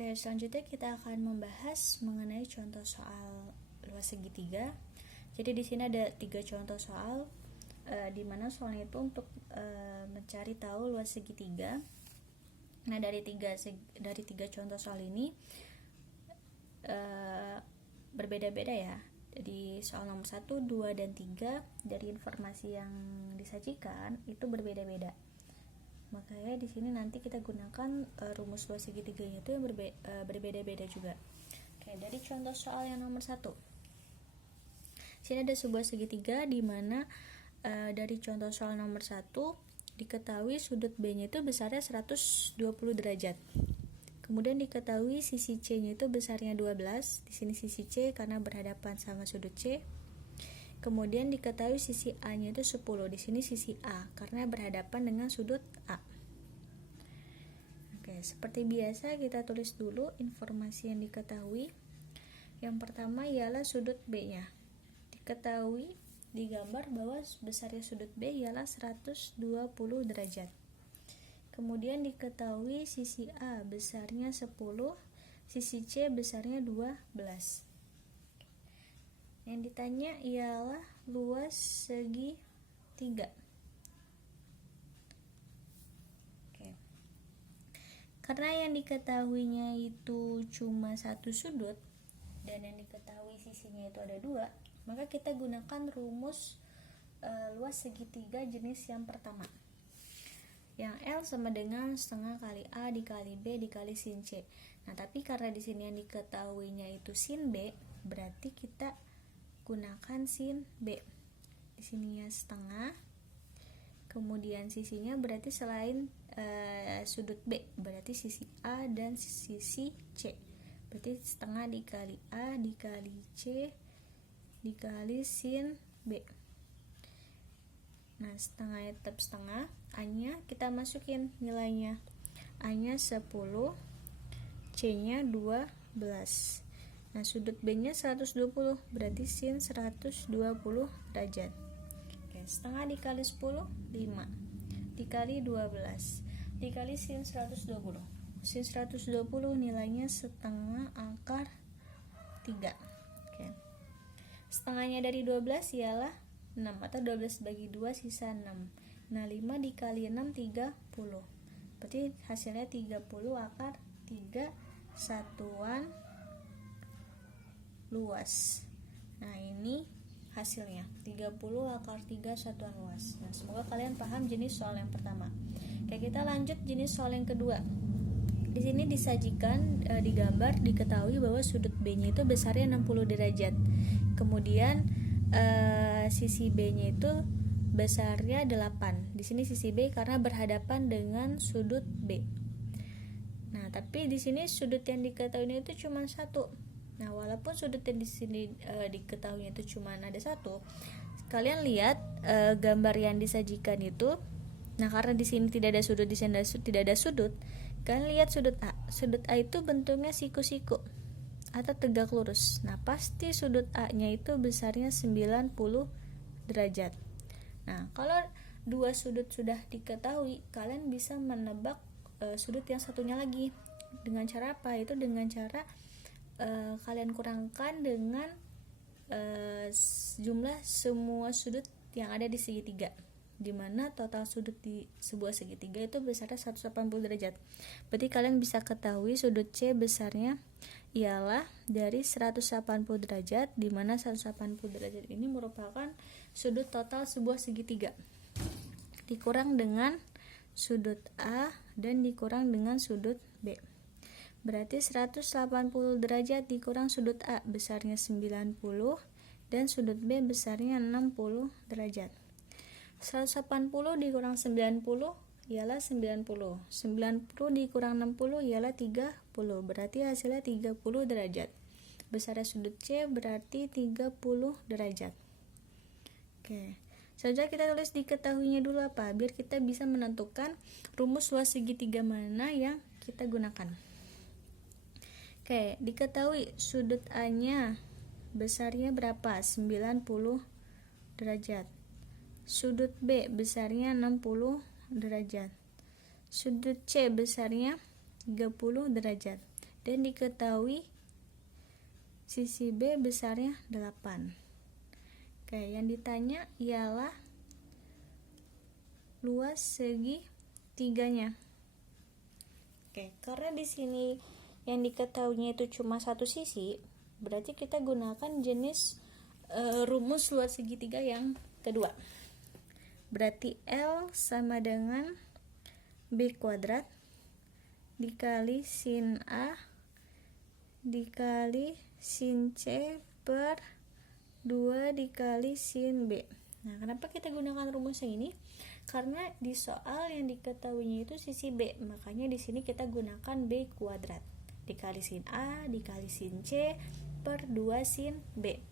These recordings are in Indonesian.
Oke, selanjutnya kita akan membahas mengenai contoh soal luas segitiga. Jadi di sini ada 3 contoh soal, di mana soalnya itu untuk mencari tahu luas segitiga. Nah, dari tiga contoh soal ini berbeda-beda ya. Jadi soal nomor 1, 2, dan 3 dari informasi yang disajikan itu berbeda-beda. Makanya di sini nanti kita gunakan rumus luas segitiganya itu yang berbeda-beda juga. Oke, dari contoh soal yang nomor 1. Sini ada sebuah segitiga di mana dari contoh soal nomor 1 diketahui sudut B-nya itu besarnya 120 derajat. Kemudian diketahui sisi C-nya itu besarnya 12. Di sini sisi C karena berhadapan sama sudut C. Kemudian diketahui sisi A-nya itu 10. Di sini sisi A karena berhadapan dengan sudut A. Oke, seperti biasa kita tulis dulu informasi yang diketahui. Yang pertama ialah sudut B-nya. Diketahui digambar bahwa besarnya sudut B ialah 120 derajat. Kemudian diketahui sisi A besarnya 10, sisi C besarnya 12. Yang ditanya ialah luas segitiga. Oke. Karena yang diketahuinya itu cuma satu sudut dan yang diketahui sisinya itu ada 2, maka kita gunakan rumus luas segitiga jenis yang pertama. Yang L sama dengan setengah kali A dikali B dikali sin C. Nah, tapi karena di sini yang diketahuinya itu sin B, berarti kita gunakan sin B. Di sininya setengah. Kemudian sisinya berarti selain sudut B, berarti sisi A dan sisi C. Berarti setengah dikali A dikali C dikali sin B. Nah, setengahnya tetap setengah. A-nya kita masukin nilainya. A-nya 10, C-nya 12. Nah, sudut B-nya 120, berarti sin 120 derajat. Oke, setengah dikali 10, 5. Dikali 12. Dikali sin 120. Sin 120 nilainya setengah akar 3. Oke. Setengahnya dari 12 ialah 6, atau 12 bagi 2 sisa 6. Nah, 5 dikali 6 30. Berarti hasilnya 30 akar 3 satuan luas. Nah, ini hasilnya 30 akar 3 satuan luas. Nah, semoga kalian paham jenis soal yang pertama. Oke, kita lanjut jenis soal yang kedua. Di sini disajikan digambar diketahui bahwa sudut B-nya itu besarnya 60 derajat. Kemudian sisi B-nya itu besarnya 8. Di sini sisi B karena berhadapan dengan sudut B. Nah, tapi di sini sudut yang diketahui itu cuma 1. Nah, walaupun sudut yang di sini diketahui itu cuma ada 1, kalian lihat gambar yang disajikan itu. Nah, karena di sini tidak ada sudut, di sini tidak ada sudut, kalian lihat sudut A. Sudut A itu bentuknya siku-siku atau tegak lurus. Nah, pasti sudut A-nya itu besarnya 90 derajat. Nah, kalau dua sudut sudah diketahui, kalian bisa menebak sudut yang satunya lagi. Dengan cara apa? Itu dengan cara kalian kurangkan dengan jumlah semua sudut yang ada di segitiga, di mana total sudut di sebuah segitiga itu besarnya 180 derajat. Berarti kalian bisa ketahui sudut C besarnya ialah dari 180 derajat, di mana 180 derajat ini merupakan sudut total sebuah segitiga. Dikurang dengan sudut A dan dikurang dengan sudut B. Berarti 180 derajat dikurang sudut A besarnya 90 dan sudut B besarnya 60 derajat. 180 dikurang 90 ialah 90. 90 dikurang 60 ialah 30. Berarti hasilnya 30 derajat. Besarnya sudut C berarti 30 derajat. Oke. Selanjutnya kita tulis diketahuinya dulu apa, biar kita bisa menentukan rumus luas segitiga mana yang kita gunakan. Oke, diketahui sudut A-nya besarnya berapa? 90 derajat. Sudut B besarnya 60 derajat. Sudut C besarnya 30 derajat. dan diketahui sisi B besarnya 8. Oke, yang ditanya ialah luas segi tiganya. Oke, karena di sini yang diketahuinya itu cuma satu sisi, berarti kita gunakan jenis rumus luas segitiga yang kedua. Berarti L sama dengan B kuadrat dikali sin A dikali sin C per 2 dikali sin B. Nah, kenapa kita gunakan rumus yang ini? Karena di soal yang diketahuinya itu sisi B, makanya di sini kita gunakan B kuadrat dikali sin A dikali sin C per 2 sin B.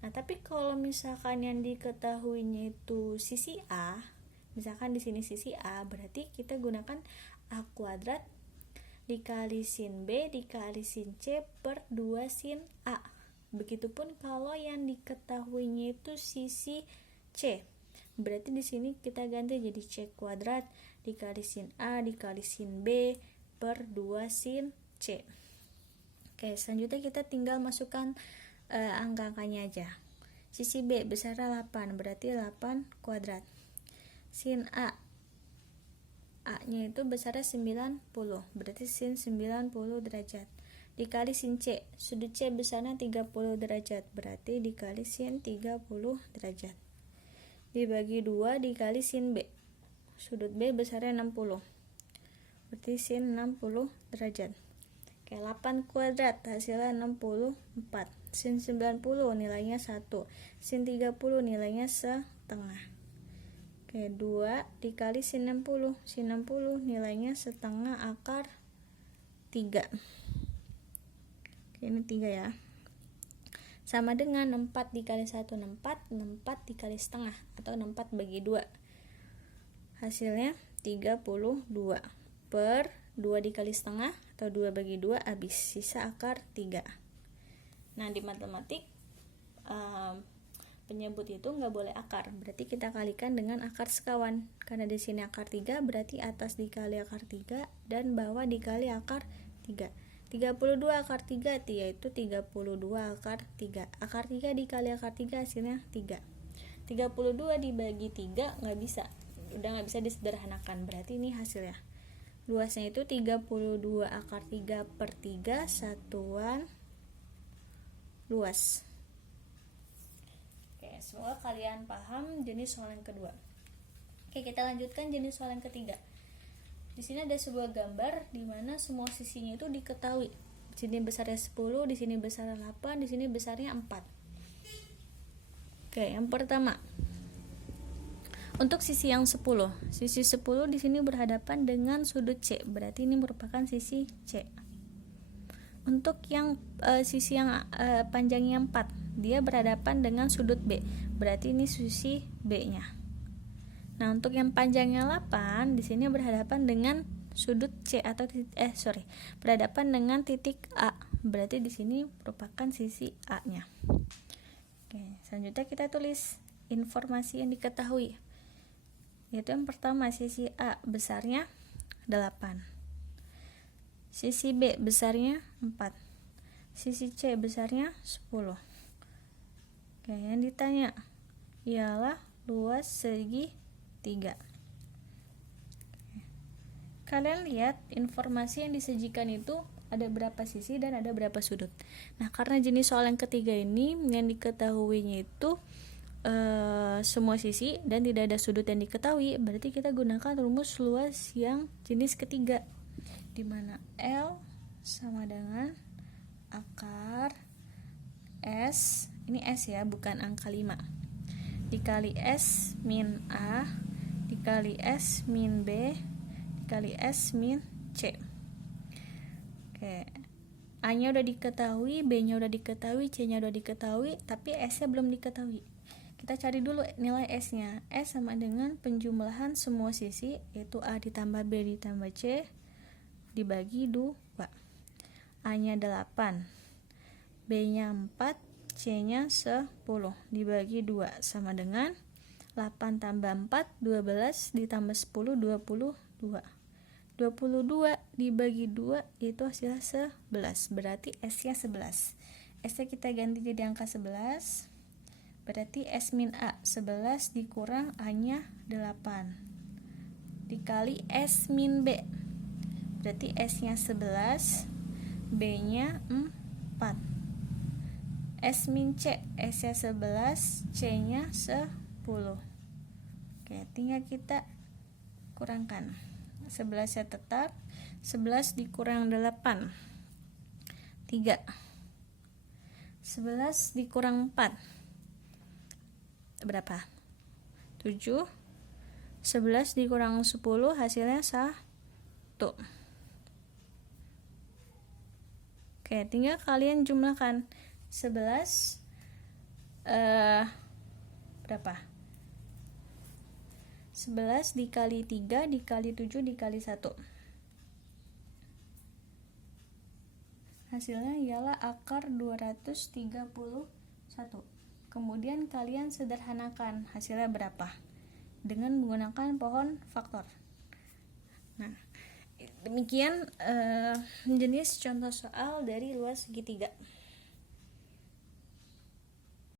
Nah, tapi kalau misalkan yang diketahuinya itu sisi A, misalkan di sini sisi A, berarti kita gunakan A kuadrat dikali sin B dikali sin C per 2 sin A. Begitupun kalau yang diketahuinya itu sisi C, berarti di sini kita ganti jadi C kuadrat dikali sin A dikali sin B per 2 sin C. Oke, selanjutnya kita tinggal masukkan angka-angkanya aja. Sisi B besarnya 8, berarti 8 kuadrat. Sin A nya itu besarnya 90, berarti sin 90 derajat. Dikali sin C, sudut C besarnya 30 derajat, berarti dikali sin 30 derajat. Dibagi 2 dikali sin B, sudut B besarnya 60, berarti sin 60 derajat. Oke, 8 kuadrat hasilnya 64. Sin 90 nilainya 1, sin 30 nilainya setengah. Oke, 2 dikali sin 60, sin 60 nilainya setengah akar 3. Oke, ini 3 ya. Sama dengan 4 dikali 1, 64 dikali setengah atau 64 bagi 2. Hasilnya 32 per 2 dikali setengah atau 2 bagi 2 habis, sisa akar 3. Nah, di matematik penyebut itu nggak boleh akar, berarti kita kalikan dengan akar sekawan. Karena di sini akar 3 berarti atas dikali akar 3 dan bawah dikali akar 3. 32 akar 3 yaitu 32 akar 3. Akar 3 dikali akar 3 hasilnya 3. 32 dibagi 3 nggak bisa, udah nggak bisa disederhanakan, berarti ini hasilnya. Luasnya itu 32 akar 3 per 3 satuan luas. Oke, semoga kalian paham jenis soal yang kedua. Oke, kita lanjutkan jenis soal yang ketiga. Di sini ada sebuah gambar di mana semua sisinya itu diketahui. Di sini besarnya 10, di sini besarnya 8, di sini besarnya 4. Oke, yang pertama. Untuk sisi yang 10. Sisi 10 di sini berhadapan dengan sudut C, berarti ini merupakan sisi C. Untuk yang sisi yang panjangnya 4, dia berhadapan dengan sudut B, berarti ini sisi B-nya. Nah, untuk yang panjangnya 8 di sini berhadapan dengan sudut C atau berhadapan dengan titik A. Berarti di sini merupakan sisi A-nya. Oke, selanjutnya kita tulis informasi yang diketahui. Yaitu yang pertama, sisi A besarnya 8. Sisi B besarnya 4. Sisi C besarnya 10. Oke, yang ditanya ialah luas segi 3. Kalian lihat informasi yang disajikan itu ada berapa sisi dan ada berapa sudut. Nah, karena jenis soal yang ketiga ini yang diketahuinya itu semua sisi dan tidak ada sudut yang diketahui, berarti kita gunakan rumus luas yang jenis ketiga, di mana L sama dengan akar S, ini S ya, bukan angka 5, dikali S min A dikali S min B dikali S min C. Oke, A nya udah diketahui, B nya udah diketahui, C nya udah diketahui, tapi S nya belum diketahui. Kita cari dulu nilai S nya. S sama dengan penjumlahan semua sisi, yaitu A ditambah B ditambah C dibagi 2. A nya 8, B nya 4, C nya 10 dibagi 2 sama dengan 8 tambah 4 12 ditambah 10 22. 22 dibagi 2 itu hasilnya 11. Berarti S-nya 11. S-nya kita ganti jadi angka 11. Berarti S min A 11 dikurang A-nya 8 dikali S min B. Berarti S-nya 11, B-nya 4. S min C, S-nya 11, C-nya 10. Oke, tinggal kita kurangkan. 11-nya tetap, 11 dikurang 8, 3. 11 dikurang 4, berapa? 7. 11 dikurang 10 hasilnya 1. Oke, tinggal kalian jumlahkan. 11 berapa? 11 dikali 3 dikali 7 dikali 1. Hasilnya ialah akar 231. Kemudian kalian sederhanakan hasilnya berapa? Dengan menggunakan pohon faktor. Nah, demikian jenis contoh soal dari luas segitiga.